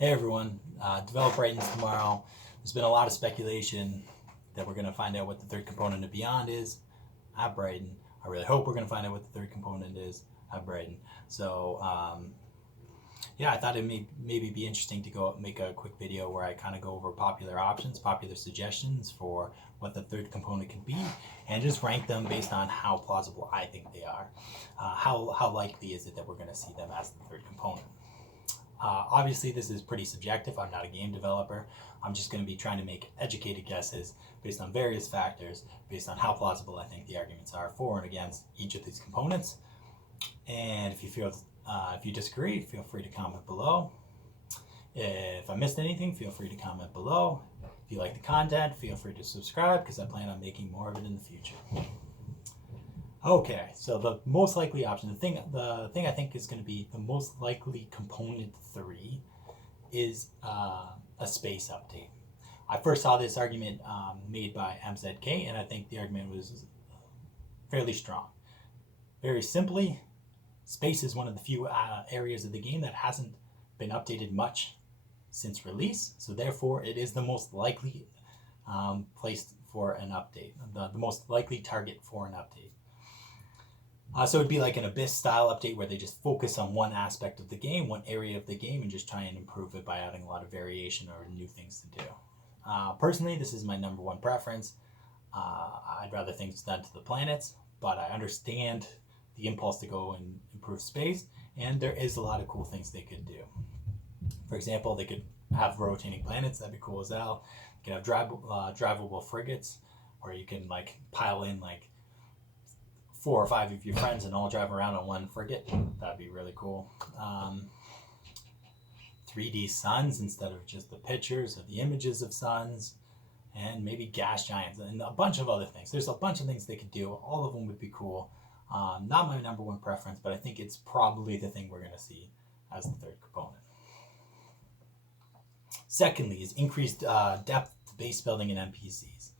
Hey everyone, develop Brighton's tomorrow. There's been a lot of speculation that we're going to find out what the third component of Beyond is at Brighton. I really hope we're going to find out what the third component is at Brighton. So, yeah, I thought it may maybe be interesting to go make a quick video where I kind of go over popular options, popular suggestions for what the third component can be, and just rank them based on how plausible I think they are. How likely is it that we're going to see them as the third component? Obviously, this is pretty subjective. I'm not a game developer. I'm just going to be trying to make educated guesses based on various factors, based on how plausible I think the arguments are for and against each of these components. And if you disagree, feel free to comment below. If I missed anything, feel free to comment below. If you like the content, feel free to subscribe because I plan on making more of it in the future. Okay, so the most likely option, the thing I think is going to be the most likely component 3 is a space update. I first saw this argument made by MZK, and I think the argument was fairly strong. Very simply, space is one of the few areas of the game that hasn't been updated much since release, so therefore it is the most likely place for an update, the most likely target for an update. So it'd be like an Abyss style update where they just focus on one aspect of the game, one area of the game, and just try and improve it by adding a lot of variation or new things to do. Personally, this is my number one preference. I'd rather things done to the planets, but I understand the impulse to go and improve space, and there is a lot of cool things they could do. For example, they could have rotating planets. That'd be cool as hell. You could have drivable frigates, where you can like pile in like 4 or 5 of your friends and all drive around on one frigate. That'd be really cool. 3D suns instead of just the pictures of the images of suns, and maybe gas giants and a bunch of other things. There's a bunch of things they could do. All of them would be cool. Not my number one preference, but I think it's probably the thing we're going to see as the third component. Secondly is increased depth to base building and NPCs.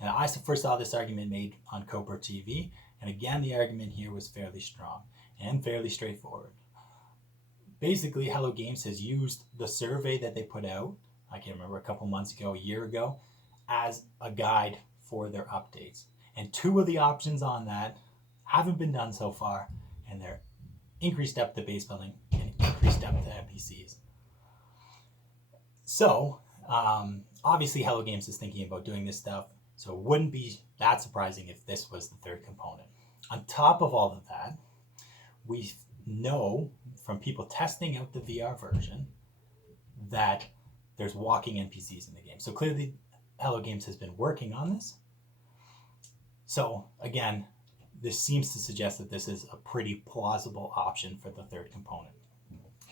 And I first saw this argument made on Cobra TV, and again, the argument here was fairly strong and fairly straightforward. Basically, Hello Games has used the survey that they put out, I can't remember, a couple months ago, a year ago, as a guide for their updates. And 2 of the options on that haven't been done so far, and they're increased depth to base building and increased depth to NPCs. So, obviously, Hello Games is thinking about doing this stuff, so it wouldn't be that surprising if this was the third component. On top of all of that, we know from people testing out the VR version that there's walking NPCs in the game. So clearly, Hello Games has been working on this. So again, this seems to suggest that this is a pretty plausible option for the third component.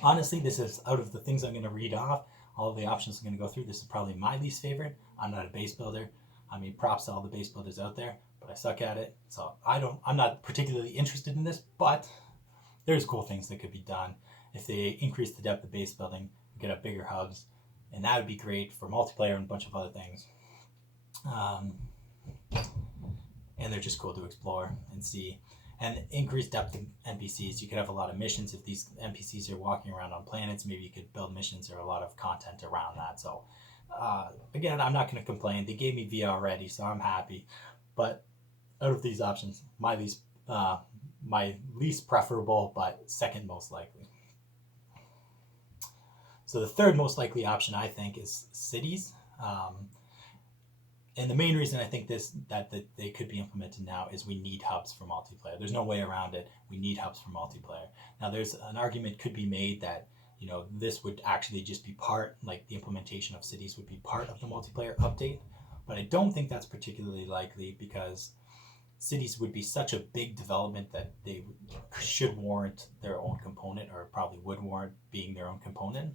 Honestly, this is, out of the things I'm going to read off, all of the options I'm going to go through, this is probably my least favorite. I'm not a base builder. I mean, props to all the base builders out there, but I suck at it. So I'm not particularly interested in this, but there's cool things that could be done. If they increase the depth of base building, get up bigger hubs, and that would be great for multiplayer and a bunch of other things. And they're just cool to explore and see. And increased depth of NPCs, you could have a lot of missions. If these NPCs are walking around on planets, maybe you could build missions or a lot of content around that. So again, I'm not going to complain. They gave me VR already, so I'm happy. But out of these options, my least preferable, but second most likely. So the third most likely option, I think, is cities. And the main reason I think that they could be implemented now is we need hubs for multiplayer. There's no way around it. We need hubs for multiplayer. Now, there's an argument could be made that this would actually just be part, like the implementation of cities would be part of the multiplayer update. But I don't think that's particularly likely because cities would be such a big development that they should warrant their own component, or probably would warrant being their own component.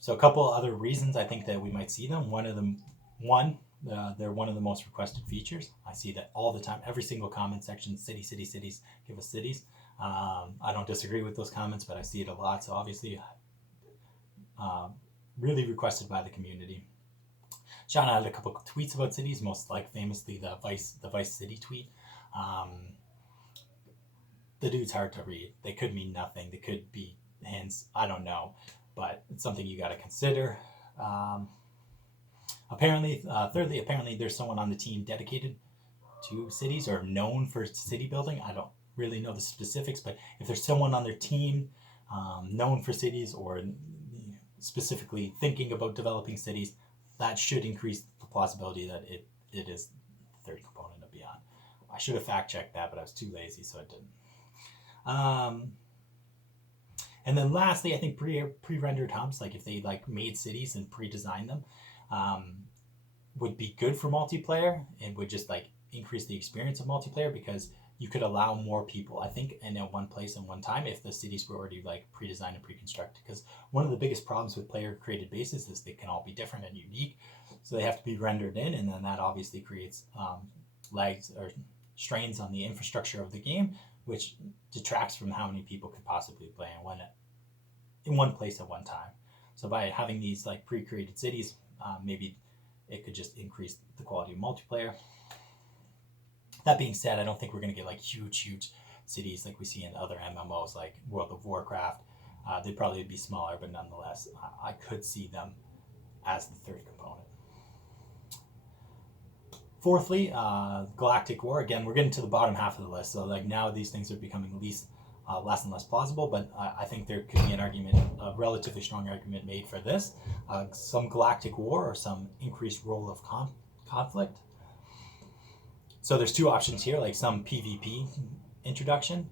So a couple other reasons I think that we might see them. They're one of the most requested features. I see that all the time, every single comment section, cities, give us cities. I don't disagree with those comments, but I see it a lot. So obviously, really requested by the community. Sean had a couple of tweets about cities, most like famously the Vice City tweet. the dude's hard to read. They could mean nothing. They could be hints. I don't know, but it's something you got to consider. Thirdly, apparently there's someone on the team dedicated to cities or known for city building. I don't really know the specifics, but if there's someone on their team known for cities or specifically thinking about developing cities, that should increase the plausibility that it is the third component of Beyond. I should have fact checked that, but I was too lazy, so I didn't. And then lastly, I think pre-rendered hubs, like if they like made cities and pre-designed them, would be good for multiplayer and would just like increase the experience of multiplayer because you could allow more people, I think, in one place and one time if the cities were already like pre-designed and pre-constructed. Because one of the biggest problems with player-created bases is they can all be different and unique, so they have to be rendered in, and then that obviously creates lags or strains on the infrastructure of the game, which detracts from how many people could possibly play in one place at one time. So by having these like pre-created cities, maybe it could just increase the quality of multiplayer. That being said, I don't think we're going to get like huge cities like we see in other MMOs like World of Warcraft. They'd probably be smaller, but nonetheless, I could see them as the third component. Fourthly, Galactic War. Again, we're getting to the bottom half of the list, so like now these things are becoming less and less plausible, but I think there could be a relatively strong argument made for this. Some Galactic War or some increased role of conflict. So there's two options here, like some PvP introduction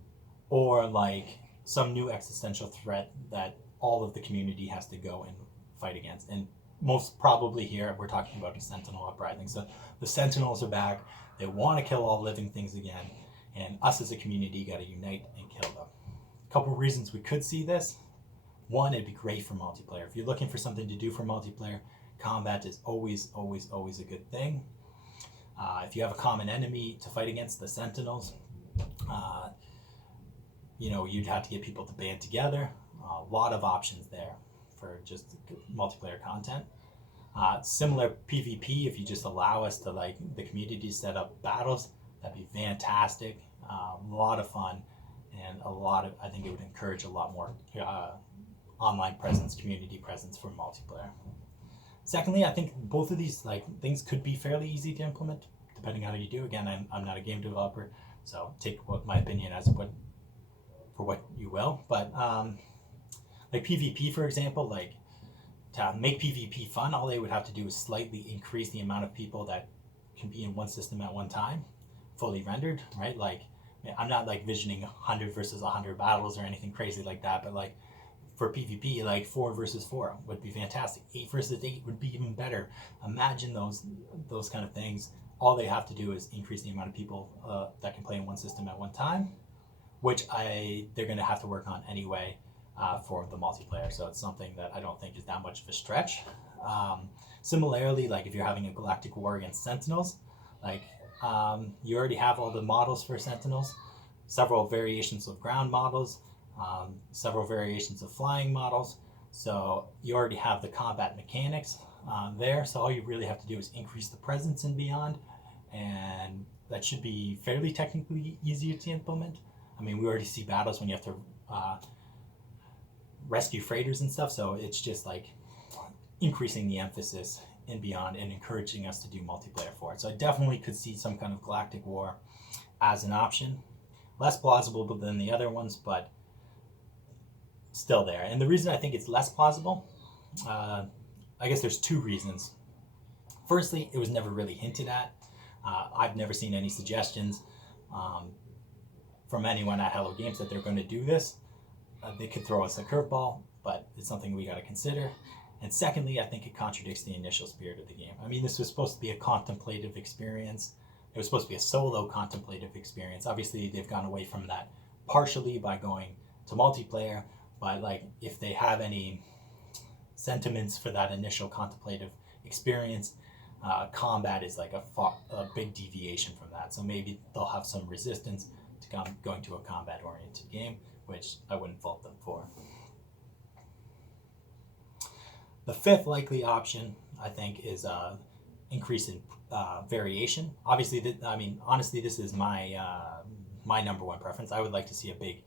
or like some new existential threat that all of the community has to go and fight against. And most probably here we're talking about a Sentinel uprising. So the Sentinels are back. They want to kill all living things again, and us as a community got to unite and kill them. A couple of reasons we could see this. One, it'd be great for multiplayer. If you're looking for something to do for multiplayer, combat is always a good thing. If you have a common enemy to fight against, the Sentinels, you'd have to get people to band together. A lot of options there for just multiplayer content. Similar PvP, if you just allow us to like the community set up battles, that'd be fantastic. A lot of fun, and I think it would encourage a lot more online presence, community presence for multiplayer. Secondly, I think both of these like things could be fairly easy to implement, depending on how you do. Again, I'm not a game developer, so take my opinion as for what you will. But like PvP, for example, like to make PvP fun, all they would have to do is slightly increase the amount of people that can be in one system at one time, fully rendered, right? Like I'm not like visioning 100 versus 100 battles or anything crazy like that, but like for PvP, like 4 versus 4 would be fantastic. 8 versus 8 would be even better. Imagine those kind of things. All they have to do is increase the amount of people that can play in one system at one time, which they're going to have to work on anyway for the multiplayer. So it's something that I don't think is that much of a stretch. Similarly, like if you're having a Galactic War against Sentinels, like you already have all the models for Sentinels, several variations of ground models, several variations of flying models. So you already have the combat mechanics there. So all you really have to do is increase the presence in Beyond, and that should be fairly technically easier to implement. I mean, we already see battles when you have to rescue freighters and stuff. So it's just like increasing the emphasis in Beyond and encouraging us to do multiplayer for it. So I definitely could see some kind of Galactic War as an option. Less plausible than the other ones, but still there. And the reason I think it's less plausible, I guess there's two reasons. Firstly, it was never really hinted at. I've never seen any suggestions from anyone at Hello Games that they're going to do this. They could throw us a curveball, but it's something we got to consider. And secondly, I think it contradicts the initial spirit of the game. I mean, this was supposed to be a contemplative experience. It was supposed to be a solo contemplative experience. Obviously, they've gone away from that partially by going to multiplayer, but like if they have any sentiments for that initial contemplative experience, combat is like a big deviation from that. So maybe they'll have some resistance to going to a combat-oriented game, which I wouldn't fault them for. The fifth likely option, I think, is increase in variation. Obviously, honestly, this is my my number one preference. I would like to see a big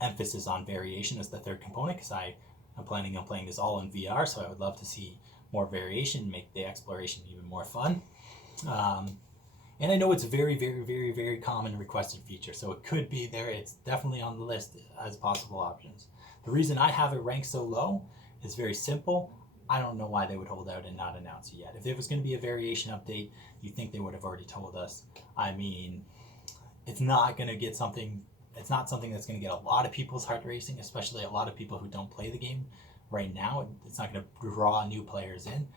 emphasis on variation as the third component, because I'm planning on playing this all in VR, so I would love to see more variation, make the exploration even more fun. And I know it's a very, very, very, very common requested feature, so it could be there. It's definitely on the list as possible options. The reason I have it ranked so low is very simple. I don't know why they would hold out and not announce it yet. If there was going to be a variation update, you'd think they would have already told us. I mean, it's not going to get something, it's not something that's going to get a lot of people's heart racing, especially a lot of people who don't play the game right now. It's not going to draw new players in.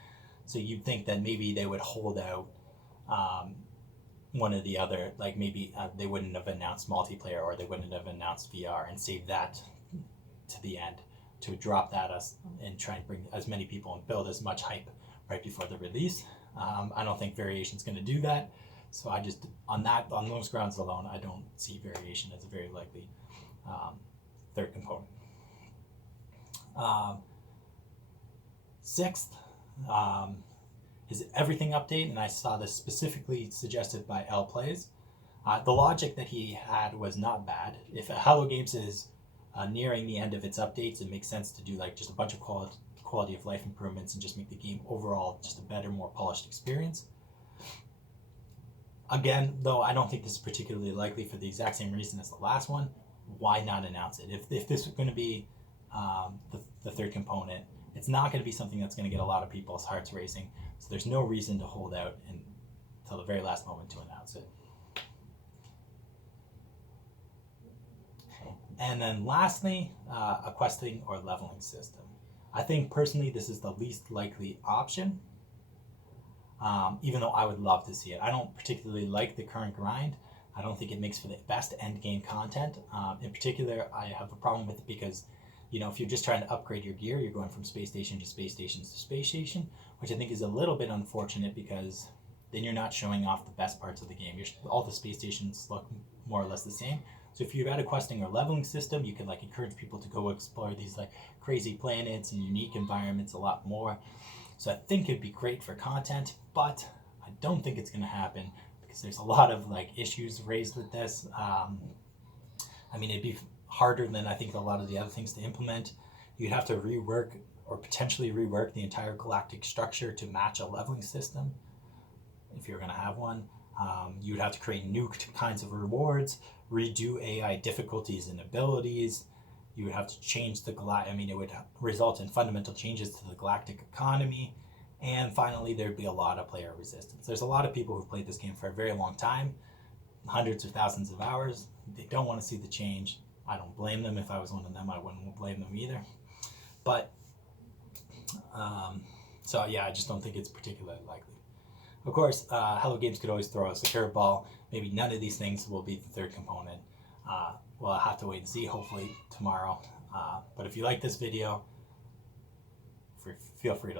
So you'd think that maybe they would hold out one or the other, like maybe they wouldn't have announced multiplayer, or they wouldn't have announced VR and save that to the end to drop that and try and bring as many people and build as much hype right before the release. I don't think variation's going to do that. So I just, on those grounds alone, I don't see variation as a very likely third component. Sixth is everything update, and I saw this specifically suggested by L Plays. The logic that he had was not bad. If Hello Games is nearing the end of its updates, it makes sense to do like just a bunch of quality of life improvements and just make the game overall just a better, more polished experience. Again, though, I don't think this is particularly likely for the exact same reason as the last one. Why not announce it? If this was going to be the third component, it's not going to be something that's going to get a lot of people's hearts racing. So there's no reason to hold out until the very last moment to announce it. And then lastly, a questing or leveling system. I think personally this is the least likely option, even though I would love to see it. I don't particularly like the current grind. I don't think it makes for the best end game content. In particular, I have a problem with it because, you know, if you're just trying to upgrade your gear, you're going from space station to space station to space station, which I think is a little bit unfortunate because then you're not showing off the best parts of the game. All the space stations look more or less the same. So if you had a questing or leveling system, you could like encourage people to go explore these like crazy planets and unique environments a lot more. So I think it'd be great for content, but I don't think it's going to happen because there's a lot of like issues raised with this. I mean, it'd be harder than I think a lot of the other things to implement. You'd have to rework or potentially rework the entire galactic structure to match a leveling system if you're going to have one. You would have to create new kinds of rewards, redo AI difficulties and abilities. You would have to change it would result in fundamental changes to the galactic economy. And finally, there'd be a lot of player resistance. There's a lot of people who've played this game for a very long time, hundreds or thousands of hours. They don't want to see the change. I don't blame them. If I was one of them, I wouldn't blame them either. But, so yeah, I just don't think it's particularly likely. Of course, Hello Games could always throw us a curveball. Maybe none of these things will be the third component. Well, I'll have to wait and see, hopefully tomorrow. But if you like this video, feel free to like.